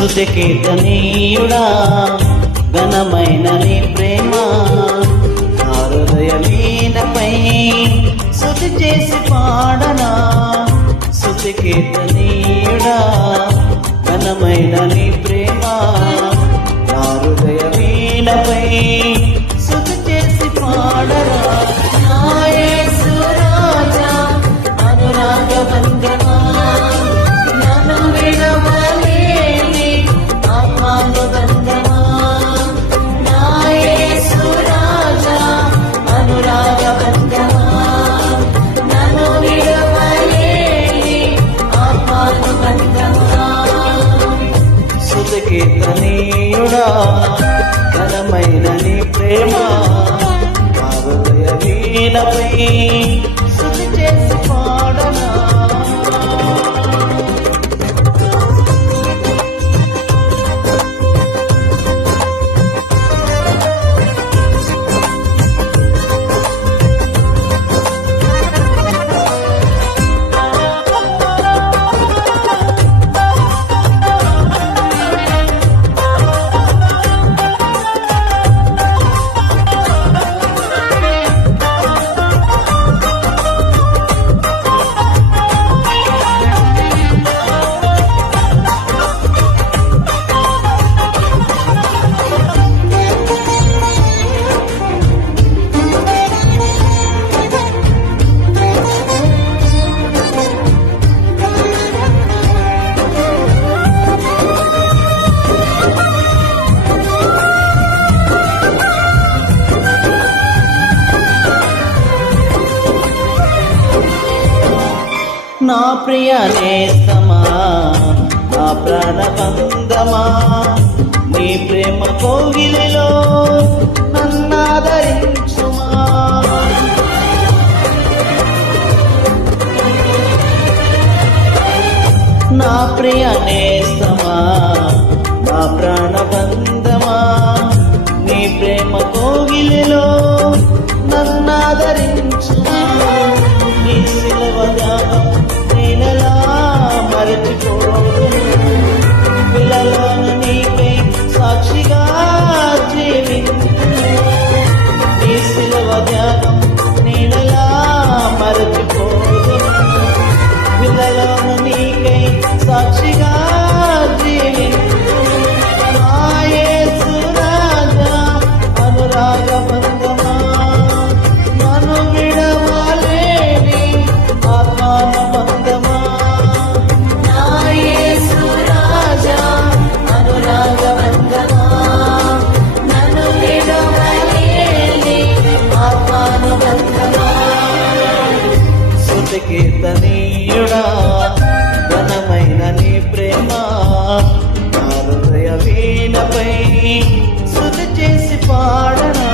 స్తుతి కీర్తనీయుడా ఘనమైన నీ ప్రేమ నా హృదయ వీణపై స్తుతి చేసి పాడనా. స్తుతి కీర్తనీయుడా ఘనమైన నీ ప్రేమ నా హృదయ వీణపై స్తుతి చేసి పాడనా. నా యేసు రాజా అనురాగ బంధమా నన్ను విడవలేని ఆత్మానుబంధమా. నా యేసు రాజా అనురాగ బంధమా నన్ను విడవలేని ఆత్మానుబంధమా. స్తుతి కీర్తనీయుడా ఘనమైన నీ ప్రేమ నా హృదయ వీణపై స్తుతి చేసి పాడనా. నా ప్రియ నేస్తమా నా ప్రాణబంధమా నీ ప్రేమ కోగిలిలో నన్నాదరించుమా. నా ప్రియ నేస్తమా నా ప్రాణబంధమా నీ ప్రేమ కోగిలిలో నన్నాదరించుమా. నీ శిలువ త్యాగం నేనెలా మరచిపోదును. పిల్లలను నీకై సాక్షిగా జీవించును. నీ శిలువ త్యాగం నేనెలా మరచిపోదును. పిల్లలను నీకై సాక్షిగా జీవించును. నా యేసు రాజా అనురాగ బంధమా నన్ను విడవలేని ఆత్మానుబంధమా. నా యేసు రాజా అనురాగ బంధమా నన్ను విడవలేని ఆత్మానుబంధమా. స్తుతి కీర్తనీయుడా ఘనమైన నీ ప్రేమ నా హృదయ వీణపై స్తుతి చేసి పాడనా.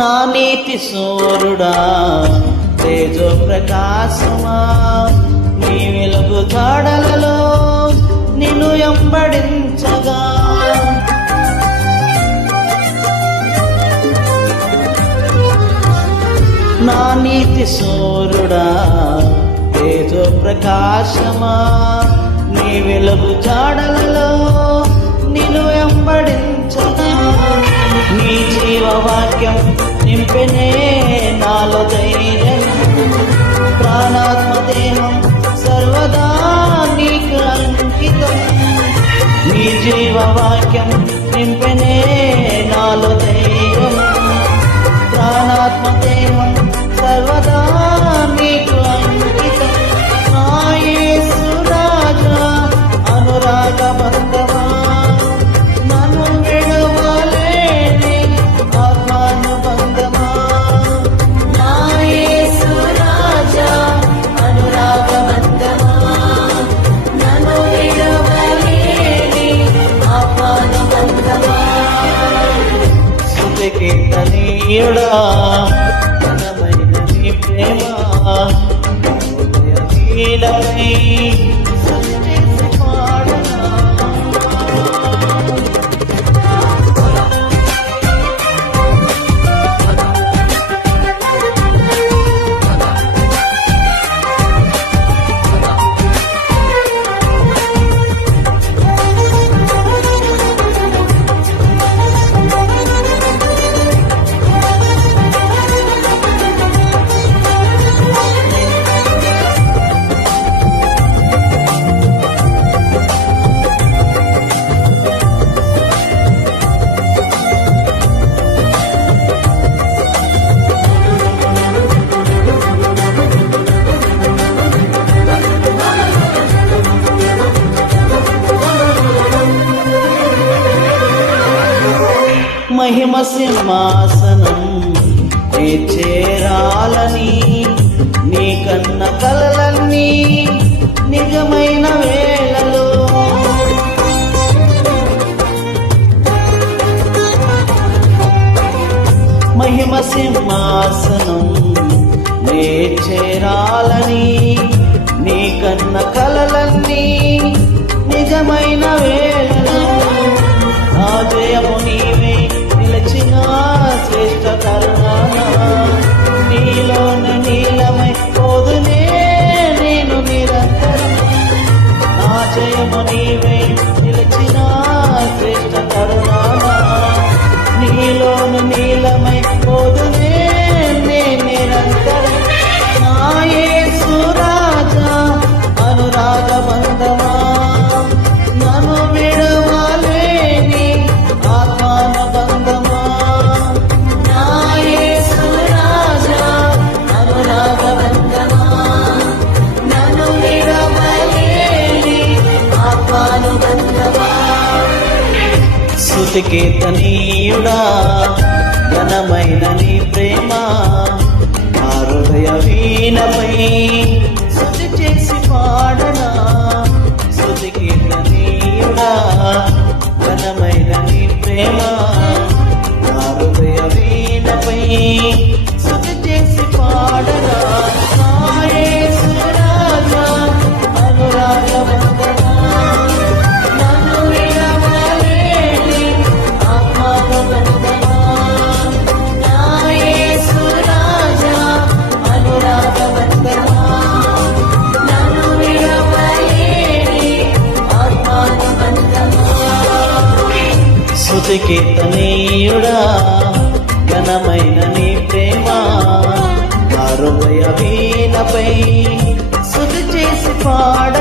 నా నీతి సూర్యుడా తేజో ప్రకాశమా నీ వెలుగు జాడలలో నిన్ను ఎంబడించగా. నా నీతి సూర్యుడా తేజో ప్రకాశమా నీ వెలుగు జాడలలో నిన్ను వెంబడించనా నీ జీవవాక్యం నింపెనే నాలో ధైర్యం ప్రాణాత్మ దేహం సర్వదా నీకు అంకితం నీ జీవవాక్యం నింపెనే నాలో ధైర్యం ప్రాణాత్మ దేహం సర్వదా నీకు అంకితం నా యేసు రాజా అనురాగ బంధమా నన్ను విడవలేని ఆత్మానుబంధమా నా యేసు రాజా అనురాగ బంధమా నన్ను విడవలేని ఆత్మానుబంధమా స్తుతి కీర్తనీయుడా ఘనమైన నీ ప్రేమ హృదయహీనమై సృష్టించి పాడనా మహిమ సింహాసనం చేరాలని నీ కన్న కలలన్నీ నిజమైన వేళలో మహిమ సింహాసనం చేరాలని నీ కన్న కలలన్నీ నిజమైన వేళలో నా జయము నీవే నిలిచిన శ్రేష్ఠ కరుణాన నీలోన నీలమై పోదునే నేను నిరంతరం నా జయము నీవే నిలిచిన శ్రేష్ఠ కరుణాన నీలోన నీలమై పోదునే నేను నిరంతరం నా యేసు రాజా అనురాగ బంధమా నన్ను విడవలేని ఆత్మానుబంధమా నా యేసు రాజా అనురాగ బంధమా నన్ను విడవలేని ఆత్మానుబంధమా స్తుతి కీర్తనీయుడా ఘనమైన నీ ప్రేమ నా హృదయ వీణపై స్తుతి చేసి పాడనా స్తుతి కీర్తనీయుడా ఘనమైన నీ ప్రేమ నా హృదయ వీణపై స్తుతి చేసి పాడనా నా యేసు రాజా అనురాగ బంధమా నన్ను విడవలేని ఆత్మానుబంధమా నా యేసు రాజా అనురాగ బంధమా నన్ను విడవలేని ఆత్మానుబంధమా స్తుతి కీర్తనీయుడా ఘనమైన నీ ప్రేమ నా హృదయ వీణపై స్తుతి చేసి పాడ